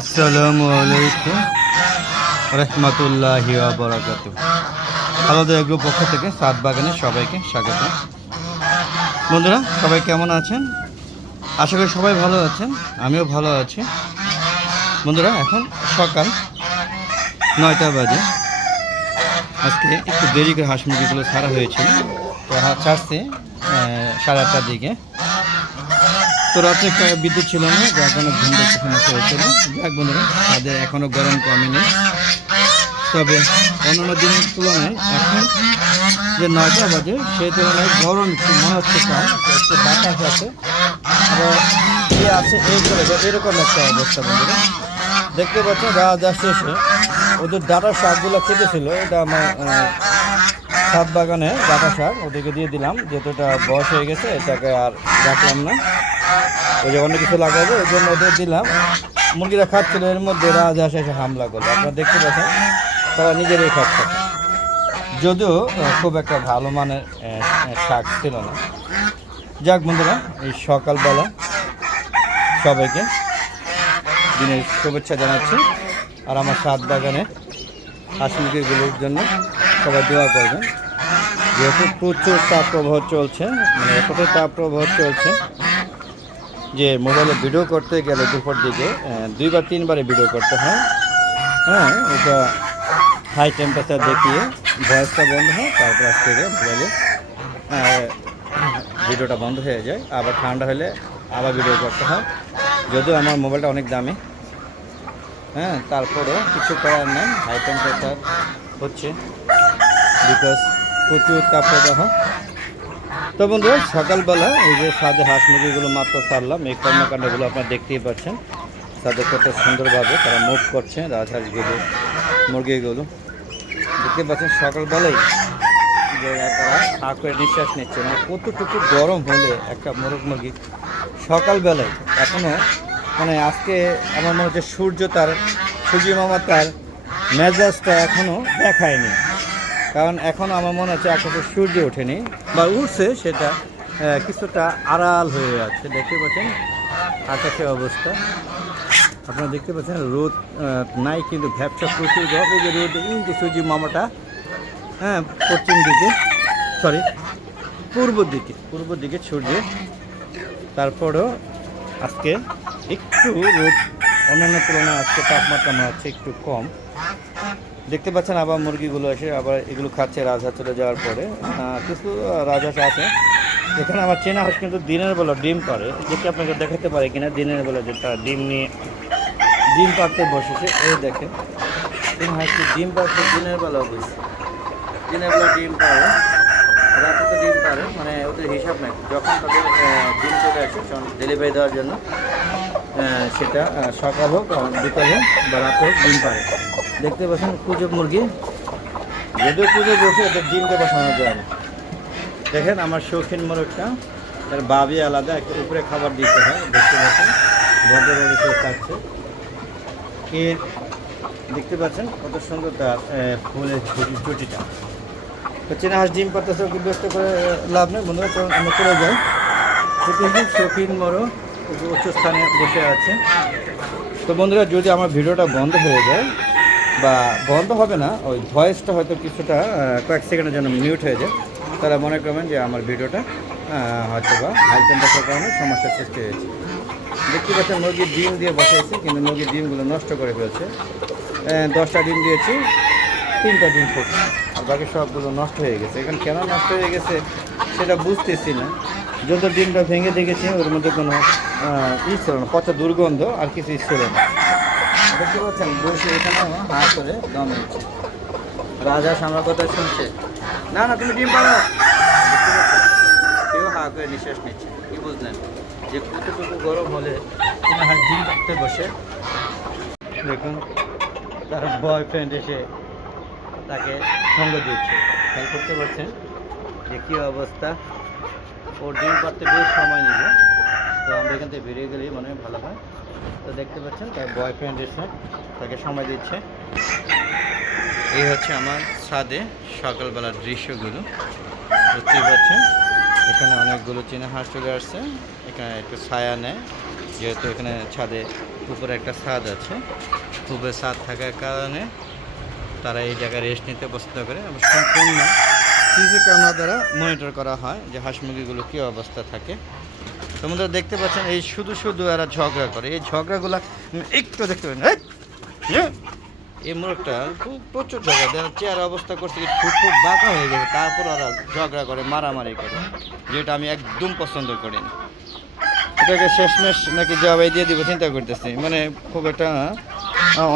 আসসালামু আলাইকুম রহমতুল্লাহি বরাকাতু আলাদা এগ্রো পক্ষ থেকে সাত বাগানে সবাইকে স্বাগত। বন্ধুরা, সবাই কেমন আছেন? আশা করি সবাই ভালো আছেন, আমিও ভালো আছি। বন্ধুরা, এখন সকাল নয়টা বাজে। আজকে একটু দেরি করে হাঁস মুরগিগুলো ছাড়া হয়েছিল। তো ছাড়ছে সাড়ে আটটার দিকে। তো রাত্রে বিদ্যুৎ ছিল না, যার কারণে ঘুম দেখতে সমস্যা হয়েছিল যাক বন্ধুরা, তাদের এখনও গরম কমেনি তবে অন্যান্য দিনের তুলনায় এখন যে নয়টা বাজে, সেই তুলনায় গরম একটু মনে হচ্ছে কম, একটু বাতাস আছে। আবার যে আছে, এই করে এরকম একটা অবস্থা বন্ধুরা। দেখতে পাচ্ছেন, রাত এসে ওদের ডাটা শাকগুলো কেটেছিল। এটা আমার ছাদ বাগানে ডাটা শাক, ওদেরকে দিয়ে দিলাম। যেহেতু এটা বয়স হয়ে গেছে, এটাকে আর রাখলাম না। ওই যে অন্য কিছু লাগাবো ওই জন্য ওদের দিলাম। মুরগিরা খাচ্ছিল, এর মধ্যে রাজহাঁস এসে হামলা করল। আপনারা দেখতে পাচ্ছেন, তারা নিজেরাই খাচ্ছে। যদিও খুব একটা ভালো মানের শাক ছিল না। যাক বন্ধুরা, এই সকালবেলা সবাইকে দিনের শুভেচ্ছা জানাচ্ছি। আর আমার সাত বাগানে হাঁস মুরগিগুলোর জন্য সবাই দোয়া করবেন। যেহেতু প্রচুর তাপ প্রবাহ চলছে মানে এতটাই তাপ প্রবাহ চলছে যে মোবাইলে ভিডিও করতে গেলে দুপুর দিকে দুইবার তিনবারে ভিডিও করতে হয়। হ্যাঁ এটা হাই টেম্পারেচার দেখিয়ে ভয়েসটা বন্ধ হয়, তারপর আজ থেকে মোবাইলে ভিডিওটা বন্ধ হয়ে যায়। আবার ঠান্ডা হলে আবার ভিডিও করতে হয়। যদিও আমার মোবাইলটা অনেক দামি। হ্যাঁ তারপরেও কিছু করার নেই। হাই টেম্পারেচার হচ্ছে। বিকজ প্রচুর তাপপ্রবাহ। তো বন্ধুরা, সকালবেলা এই যে সাদে হাঁস মুরগিগুলো মাত্র ছাড়লাম, এই কর্মকাণ্ডগুলো আপনারা দেখতেই পাচ্ছেন। তাদের কত সুন্দরভাবে তারা মুভ করছে, রাজহাঁসগুলো, মুরগিগুলো। দেখতে পাচ্ছেন সকালবেলায় যে তারা হা করে নিঃশ্বাস নিচ্ছে মানে কতটুকু গরম হলে একটা মোরগ মুরগি সকালবেলায় এখনও মানে আজকে আমার মনে হচ্ছে সূর্য তার, সূর্য মামা তার মেজাজটা এখনও দেখায়নি। কারণ এখন আমার মনে হচ্ছে আকাশে সূর্য ওঠেনি বা উঠছে সেটা কিছুটা আড়াল হয়ে যাচ্ছে দেখতে পাচ্ছেন আকাশের অবস্থা। আপনারা দেখতে পাচ্ছেন রোদ নাই কিন্তু ভ্যাপসা প্রচুর। এই যে রোদ, এই যে সূর্য মামাটা হ্যাঁ পশ্চিম দিকে সরি পূর্ব দিকে পূর্ব দিকে সূর্য তারপরেও আজকে একটু রোদ, অন্যান্য তুলনায় আজকে তাপমাত্রা মনে হচ্ছে একটু কম। দেখতে পাচ্ছেন আবার মুরগিগুলো এসে আবার এগুলো খাচ্ছে, রাজহাঁস চলে যাওয়ার পরে। কিছু রাজহাঁস আছে। এখানে আমার চেনা হাঁস কিন্তু দিনের বেলা ডিম পারে যেটি আপনাকে দেখাতে পারে কিনা, দিনের বেলা যেটা ডিম নিয়ে ডিম পাড়তে বসেছে, এই দেখেন। ডিম হাঁসটি ডিম পাড়তে দিনের বেলা বসে দিনের বেলা ডিম পারে রাতে তো ডিম পারে মানে ওদের হিসাব নেই। যখন তাদের ডিম চলে আসে ডেলিভারি দেওয়ার জন্য। সেটা সকাল হোক বিকাল হোক বা রাত হোক ডিম পারে। দেখতে পাচ্ছেন কুচো মুরগি। যদিও কুচো বসে ওদের ডিমটা বসানো যায় না। দেখেন আমার শৌখিন মোরগটা, তার বাবি আলাদা, একটা উপরে খাবার দিতে হয়, দেখতে পাচ্ছেন, ভদ্রভাবে সে খাচ্ছে। এর, দেখতে পাচ্ছেন কত সুন্দর তার ফুলের ছুটি চুটিটা তো চেনা হাঁস ডিম পাতাছে ওকে ব্যস্ত করে লাভ নেই। বন্ধুরা আমরা চলে যাই। শৌখিন মোরগ। উচ্চ স্থানে বসে আছে। তো বন্ধুরা, যদি আমার ভিডিওটা বন্ধ হয়ে যায়, বা বন্ধ হবে না, ওই ভয়েসটা হয়তো কিছুটা কয়েক সেকেন্ডের জন্য মিউট হয়ে যায়, তারা মনে করবেন যে আমার ভিডিওটা হয়তো বা হাই টেম্পারেচার কারণে সমস্যার সৃষ্টি হয়েছে। দেখতে পাচ্ছেন মুরগির ডিম দিয়ে বসেছি, কিন্তু মুরগির ডিমগুলো নষ্ট করে ফেলছে। দশটা ডিম দিয়েছি, তিনটা ডিম ফুটছে, আর বাকি সবগুলো নষ্ট হয়ে গেছে। এখন কেন নষ্ট হয়ে গেছে, সেটা বুঝতেছি না। যত ডিমটা ভেঙে দেখেছি, ওর মধ্যে কোনো ই ছিল না, পচা দুর্গন্ধ আর কিছু ছিল না। দেখতে পাচ্ছেন, বসে এখানে হা করে দম নিচ্ছে রাজা আমার কথা শুনছে। না না, তুমি ডিম পাচ্ছেন? কেউ হা করে নিঃশ্বাস নিচ্ছে। কি বুঝলেন? যে কতটুকু গরম হলে তিনি হাত ডিম পাকতে বসে। দেখুন, তার বয়ফ্রেন্ড এসে তাকে সঙ্গ দিচ্ছে। খেয়াল করতে পারছেন যে কী অবস্থা? ওর ডিম পারতে বেশ সময় নিবে। তো আমরা এখান থেকে বেরিয়ে গেলেই মনে হয় ভালো হয়। তো দেখতে পাচ্ছেন, তার বয়ফ্রেন্ড এসে তাকে সময় দিচ্ছে। এই হচ্ছে আমার ছাদে সকালবেলার দৃশ্যগুলো। বুঝতেই পারছেন এখানে অনেকগুলো চীনা হাঁস চলে আসছে। এখানে একটু ছায়া নেয়, যেহেতু এখানে ছাদে উপরে একটা ছাদ আছে। উপরে ছাদ থাকার কারণে তারা এই জায়গায় রেস্ট নিতে পছন্দ করে। সম্পূর্ণ সিসি ক্যামেরা দ্বারা মনিটর করা হয় যে হাঁস মুরগিগুলো কী অবস্থা থাকে। তোমরা দেখতে পাচ্ছেন এই শুধু শুধু এরা ঝগড়া করে। এই ঝগড়াগুলো একটু দেখতে পাবেন এই, মোরগটা খুব প্রচুর ঝগড়া চেয়ার অবস্থা করছে খুব খুব বাঁকা হয়ে গেছে। তারপর ওরা ঝগড়া করে মারামারি করে যেটা আমি একদম পছন্দ করি না। এটাকে শেষমেশ নাকি জবাই দিয়ে দিব চিন্তা করতেছি। মানে খুব একটা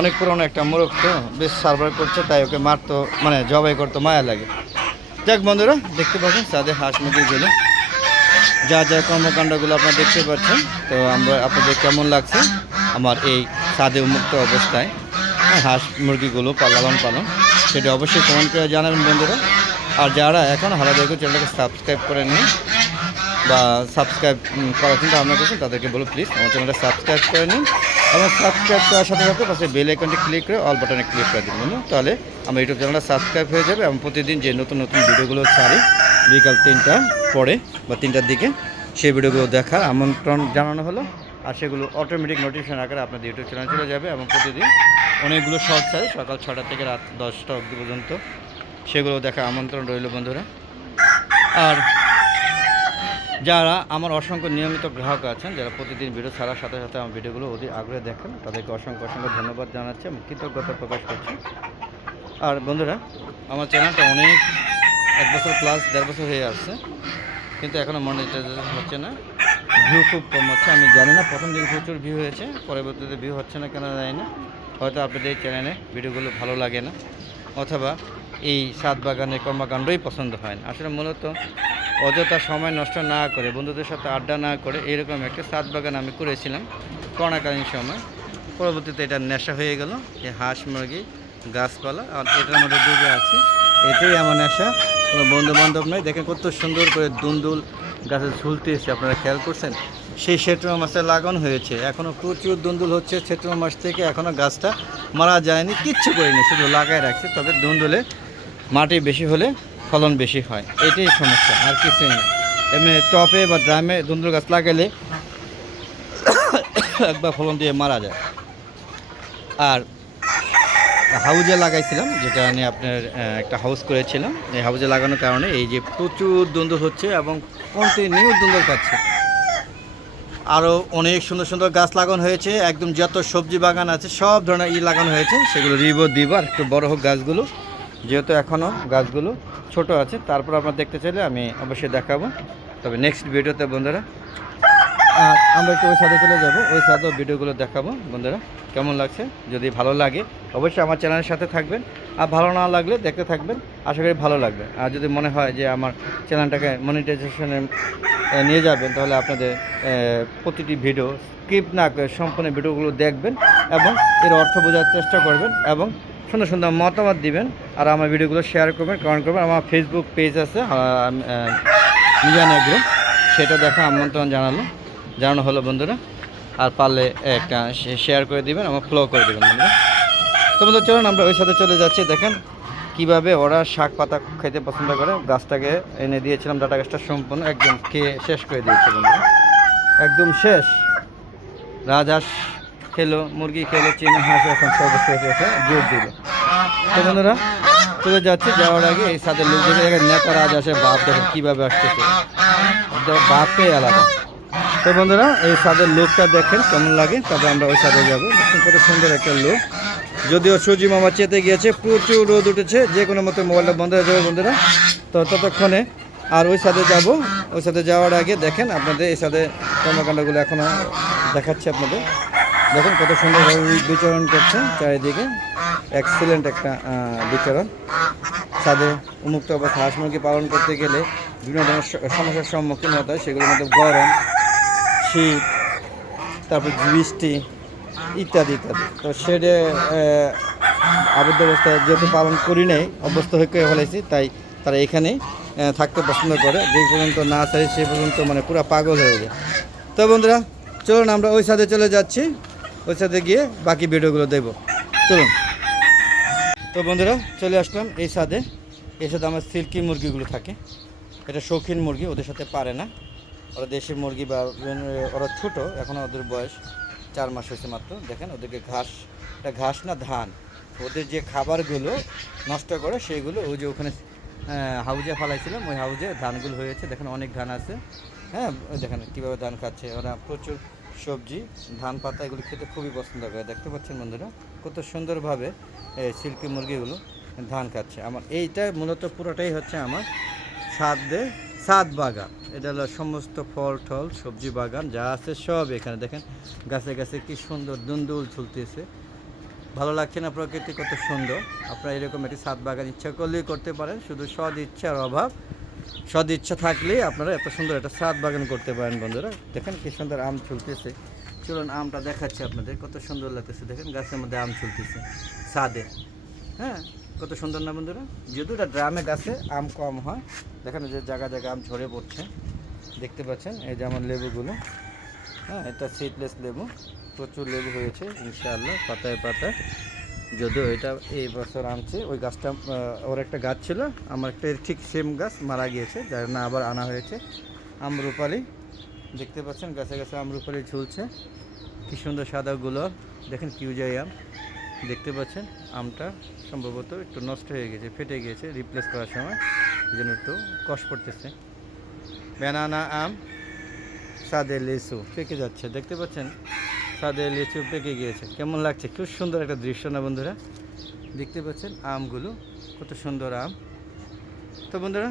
অনেক পুরনো একটা মোরগ তো বেশ সার্ভার করছে তাই ওকে মারতো মানে জবাই করতো মায়া লাগে। যাক বন্ধুরা দেখতে পাচ্ছেন তাদের হাঁস মুরগি মুরগিগুলো যা যা কর্মকাণ্ডগুলো আপনারা দেখতে পাচ্ছেন তো আমরা আপনাদের কেমন লাগছে আমার এই সাদে উন্মুক্ত অবস্থায় হ্যাঁ, হাঁস মুরগিগুলো পালন পালন সেটা অবশ্যই কমেন্ট করে জানাবেন বন্ধুরা। আর যারা এখন হারাদেরকে চ্যানেলটাকে সাবস্ক্রাইব করে নিন বা সাবস্ক্রাইব করার চিন্তা ভাবনা করছেন তাদেরকে বলো প্লিজ আমার চ্যানেলটা সাবস্ক্রাইব করে নিন। এবং সাবস্ক্রাইব করার সাথে সাথে পাশে বেল আইকনটি ক্লিক করে অল বাটনে ক্লিক করে দিন বন্ধু। তাহলে আমার ইউটিউব চ্যানেলটা সাবস্ক্রাইব হয়ে যাবে এবং প্রতিদিন যে নতুন নতুন ভিডিওগুলো ছাড়ি, বিকাল তিনটা পরে বা তিনটার দিকে, সেই ভিডিওগুলো দেখার আমন্ত্রণ জানানো হলো আর সেগুলো অটোমেটিক নোটিফিকেশন আকারে আপনাদের ইউটিউব চ্যানেল চলে যাবে এবং প্রতিদিন অনেকগুলো শর্ট ছাড়ি, সকাল ছটা থেকে রাত দশটা অবধি পর্যন্ত সেগুলো দেখা আমন্ত্রণ রইল বন্ধুরা আর যারা আমার অসংখ্য নিয়মিত গ্রাহক আছেন, যারা প্রতিদিন ভিডিও ছাড়ার সাথে সাথে আমার ভিডিওগুলো অতি আগ্রহে দেখেন, তাদেরকে অসংখ্য অসংখ্য ধন্যবাদ জানাচ্ছি এবং কৃতজ্ঞতা প্রকাশ করছি। আর বন্ধুরা, আমার চ্যানেলটা অনেক এক বছর প্লাস দেড় বছর হয়ে আসছে, কিন্তু এখনও মনিটাইজেশন হচ্ছে না। ভিউ খুব কম হচ্ছে, আমি জানি না প্রথম দিন প্রচুর ভিউ হয়েছে, পরবর্তীতে ভিউ হচ্ছে না কেন জানি না। হয়তো আপনাদের এই চ্যানেলে ভিডিওগুলো ভালো লাগে না, অথবা এই সাত বাগানের কর্মকাণ্ডই পছন্দ হয় না। আসলে মূলত অযথা সময় নষ্ট না করে, বন্ধুদের সাথে আড্ডা না করে এরকম একটা সাত বাগান আমি করেছিলাম করোনাকালীন সময়। পরবর্তীতে এটা নেশা হয়ে গেল, এই হাঁস, মুরগি, গাছপালা, আর এটার মধ্যে ডুবে আছে। এটাই আমার নেশা, কোনো বন্ধু বান্ধব নয় দেখেন কত সুন্দর করে দুন্দুল গাছে ঝুলতে এসে আপনারা খেয়াল করছেন? সেই সেটুয়া মাসে লাগানো হয়েছে। এখনও প্রচুর দুন্দুল হচ্ছে। সেটুয়া মাছ থেকে এখনও গাছটা মারা যায়নি, কিচ্ছু করিনি, শুধু লাগায় রাখছে। তবে দুন্দুলে মাটি বেশি হলে ফলন বেশি হয়। এটাই সমস্যা, আর কিছুই না। এমনি টপে বা ড্রামে দুন্দুল গাছ লাগালে একবার ফলন দিয়ে মারা যায়। আর হাউজে লাগাইছিলাম, যেটা নিয়ে আপনার একটা হাউস করেছিলাম। এই হাউজে লাগানোর কারণে এই যে প্রচুর দ্বন্দ্ব হচ্ছে এবং কন্টিনিউ দ্বন্দ্ব খাচ্ছে আরও অনেক সুন্দর সুন্দর গাছ লাগানো হয়েছে, একদম যত সবজি বাগান আছে, সব ধরনের ই লাগানো হয়েছে। সেগুলো রিব দিব, আর একটু বড় হোক গাছগুলো। যেহেতু এখনও গাছগুলো ছোট আছে, তারপর আপনার দেখতে চাইলে আমি অবশ্যই দেখাবো। তবে নেক্সট ভিডিওতে বন্ধুরা আর আমরা একটু ওই সাথে চলে যাব, ওই সাথেও ভিডিওগুলো দেখাবো। বন্ধুরা, কেমন লাগছে? যদি ভালো লাগে, অবশ্যই আমার চ্যানেলের সাথে থাকবেন। আর ভালো না লাগলে দেখতে থাকবেন, আশা করি ভালো লাগবে। আর যদি মনে হয় যে আমার চ্যানেলটাকে মনিটাইজেশনে নিয়ে যাবেন, তাহলে আপনাদের প্রতিটি ভিডিও স্কিপ না করে সম্পূর্ণ ভিডিওগুলো দেখবেন এবং এর অর্থ বোঝার চেষ্টা করবেন এবং সুন্দর সুন্দর মতামত দিবেন আর আমার ভিডিওগুলো শেয়ার করবেন কমেন্ট করবেন। আমার ফেসবুক পেজ আছে মিজান এগ্রো। সেটা দেখা আমন্ত্রণ জানালো। জানানো হলো বন্ধুরা। আর পারলে একটা শেয়ার করে দিবেন, আমার ফ্লো করে দেবেন বন্ধুরা। তো বন্ধু চলুন আমরা ওই সাথে চলে যাচ্ছি। দেখেন কীভাবে ওরা শাক পাতা খেতে পছন্দ করে। গাছটাকে এনে দিয়েছিলাম, ডাটা গাছটা সম্পূর্ণ একদম খেয়ে শেষ করে দিয়েছে বন্ধুরা। একদম শেষ। রাজহাঁস খেলো, মুরগি খেলো চিনি হাঁস এখন সর্বস্ব হয়েছে জোর দিল। তো বন্ধুরা, চলে যাচ্ছে, যাওয়ার আগে এই সাথে লোক দেখে দেখেন নেতা রাজহাঁসের বাপ দেখেন কীভাবে আসতেছে। বাপটাই আলাদা। তো বন্ধুরা, এই সাদের লোকটা দেখেন কেমন লাগে, তবে আমরা ওই সাদে যাব। কত সুন্দর একটা লোক। যদিও সুজি মামা চেতে গিয়েছে, প্রচুর রোদ উঠেছে, যে কোনো মতো মোবাইলটা বন্ধ হয়ে যাবে বন্ধুরা। তো ততক্ষণে আর ওই সাথে যাব। ওই সাথে যাওয়ার আগে দেখেন আপনাদের এই সাথে কর্মকাণ্ডগুলো এখনও দেখাচ্ছি আপনাদের। দেখুন কত সুন্দরভাবে বিচরণ করছে চারিদিকে। এক্সিলেন্ট একটা বিচরণ। ছাদে উন্মুক্ত অবস্থা হাঁস মুরগি পালন করতে গেলে বিভিন্ন ধরনের সমস্যার সম্মুখীন হতে হয়, সেগুলোর মধ্যে গরম, শীত, তারপর বৃষ্টি ইত্যাদি ইত্যাদি। তো সেটা আবদ্ধ অবস্থায় যেহেতু পালন করি নাই, অভ্যস্ত হয়ে ফেলেছি, তাই তারা এখানেই থাকতে পছন্দ করে। যে পর্যন্ত না চাই, সে পর্যন্ত মানে পুরো পাগল হয়ে যায়। তো বন্ধুরা, চলুন আমরা ওই সাথে চলে যাচ্ছি। ওই সাথে গিয়ে বাকি ভিডিওগুলো দেবো চলুন। তো বন্ধুরা, চলে আসলাম এই সাদে এই সাথে আমার সিল্কি মুরগিগুলো থাকে। এটা শৌখিন মুরগি, ওদের সাথে পারে না। ওরা দেশি মুরগি বা ওরা ছোট এখনও ওদের বয়স চার মাস হয়েছে মাত্র। দেখেন, ওদেরকে ঘাস, এটা ঘাস না, ধান। ওদের যে খাবারগুলো নষ্ট করে, সেইগুলো ওই যে ওখানে হাউজে ফালাইছিলাম, ওই হাউজে ধানগুলো হয়েছে। দেখেন, অনেক ধান আছে। হ্যাঁ দেখেন, কীভাবে ধান খাচ্ছে। ওরা প্রচুর সবজি, ধান পাতা, এগুলি খেতে খুবই পছন্দ করে। দেখতে পাচ্ছেন বন্ধুরা, কত সুন্দরভাবে, এই সিল্কি মুরগিগুলো ধান খাচ্ছে। আমার এইটা মূলত পুরোটাই হচ্ছে আমার ছাদে ছাদ বাগান। এটা হলো সমস্ত ফল, টল, সবজি বাগান, যা আছে সব এখানে। দেখেন, গাছে গাছে কি সুন্দর দুন্দুল ঝুলতেছে। ভালো লাগছে না প্রকৃতি কত সুন্দর। আপনারা এরকম একটি ছাদ বাগান ইচ্ছা করলেই করতে পারেন। শুধু সদ ইচ্ছার অভাব। সদ ইচ্ছা থাকলেই আপনারা এত সুন্দর একটা ছাদ বাগান করতে পারেন, বন্ধুরা। দেখেন কি সুন্দর আম চলতেছে চলুন আমটা দেখাচ্ছি আপনাদের, কত সুন্দর লাগতেছে। দেখেন গাছের মধ্যে আম চলতেছে সাদে হ্যাঁ কত সুন্দর না, বন্ধুরা? যদিও এটা ড্রামে গাছে আম কম হয়, দেখেন যে জায়গা জায়গা আম ঝরে পড়ছে। দেখতে পাচ্ছেন? এই যেমন লেবুগুলো। হ্যাঁ এটা সিডলেস লেবু। প্রচুর লেবু হয়েছে, ইনশাআল্লাহ, পাতায় পাতায়। যদিও এটা এই বছর আনছে, ওই গাছটা ওর একটা গাছ ছিল, আমার একটা ঠিক সেম গাছ মারা গিয়েছে, যার না আবার আনা হয়েছে, আমরুপালি। দেখতে পাচ্ছেন, গাছে গাছে আমরুপালি ঝুলছে, কি সুন্দর সাদাগুলো দেখেন কিউজাই আম। দেখতে পাচ্ছেন, আমটা সম্ভবত একটু নষ্ট হয়ে গেছে, ফেটে গিয়েছে রিপ্লেস করার সময়, এই জন্য একটু কষ্ট পড়তেছে। ব্যানানা আম, সাদে লেসু, পেকে যাচ্ছে, দেখতে পাচ্ছেন? সাদে লিচু পেকে গিয়েছে? কেমন লাগছে? খুব সুন্দর একটা দৃশ্য না বন্ধুরা? দেখতে পাচ্ছেন আমগুলো, কত সুন্দর আম। তো বন্ধুরা,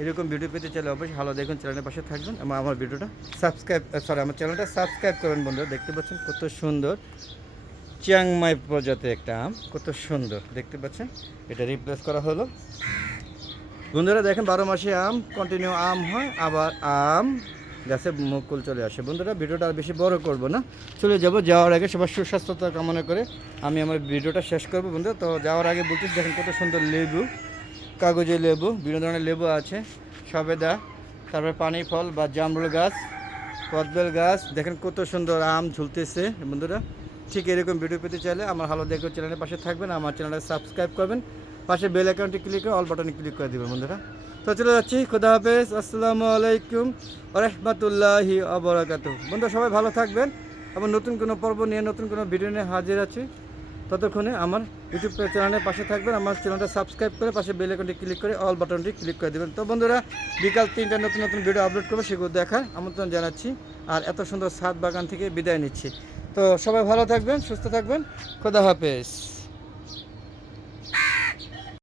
এরকম ভিডিও পেতে চাইলে অবশ্যই ভালো দেখুন চ্যানেলের পাশে থাকবেন এবং আমার ভিডিওটা সাবস্ক্রাইব সরি আমার চ্যানেলটা সাবস্ক্রাইব করবেন বন্ধুরা। দেখতে পাচ্ছেন কত সুন্দর চিয়াংমাই প্রজাতির একটা আম, কত সুন্দর। দেখতে পাচ্ছেন, এটা রিপ্লেস করা হলো। বন্ধুরা, দেখেন বারো মাসে আম কন্টিনিউ আম হয়, আবার আম। গাছে মুকুল চলে আসে। বন্ধুরা, ভিডিওটা আর বেশি বড় করব না। চলে যাব, যাওয়ার আগে সবার সুস্বাস্থ্যতা কামনা করে আমি আমার ভিডিওটা শেষ করব। বন্ধুরা, তো যাওয়ার আগে বলতেছি দেখেন কত সুন্দর লেবু, কাগজে লেবু, বিভিন্ন ধরনের লেবু আছে, সবেদা, তারপরে পানি ফল বা জামরুল গাছ কদবেল গাছ, দেখেন কত সুন্দর আম ঝুলতেছে। বন্ধুরা, ঠিক এরকম ভিডিও পেতে চাইলে আমার ভালো দেখো চ্যানেলের পাশে থাকবেন, আমার চ্যানেলটা সাবস্ক্রাইব করবেন, পাশে বেল অ্যাকাউন্টে ক্লিক করে অল বাটনে ক্লিক করে দেবেন, বন্ধুরা। তো চলে যাচ্ছি। খুদা হাফেজ। আসসালামু আলাইকুম রহমতুল্লাহি আবরাকাত বন্ধুরা, সবাই ভালো থাকবেন। আবার নতুন কোনো পর্ব নিয়ে, নতুন কোনো ভিডিও নিয়ে হাজির আছি। ততক্ষণে আমার ইউটিউব চ্যানেলের পাশে থাকবেন। আমার চ্যানেলটা সাবস্ক্রাইব করে পাশে বেল আইকনটি ক্লিক করে অল বাটনটি ক্লিক করে দেবেন। তো বন্ধুরা, বিকাল তিনটা নতুন নতুন ভিডিও আপলোড করব, সেগুলো দেখার আমন্ত্রণ জানাচ্ছি। আর এত সুন্দর সাত বাগান থেকে বিদায় নিচ্ছি। তো সবাই ভালো থাকবেন, সুস্থ থাকবেন। খোদা হাফেজ।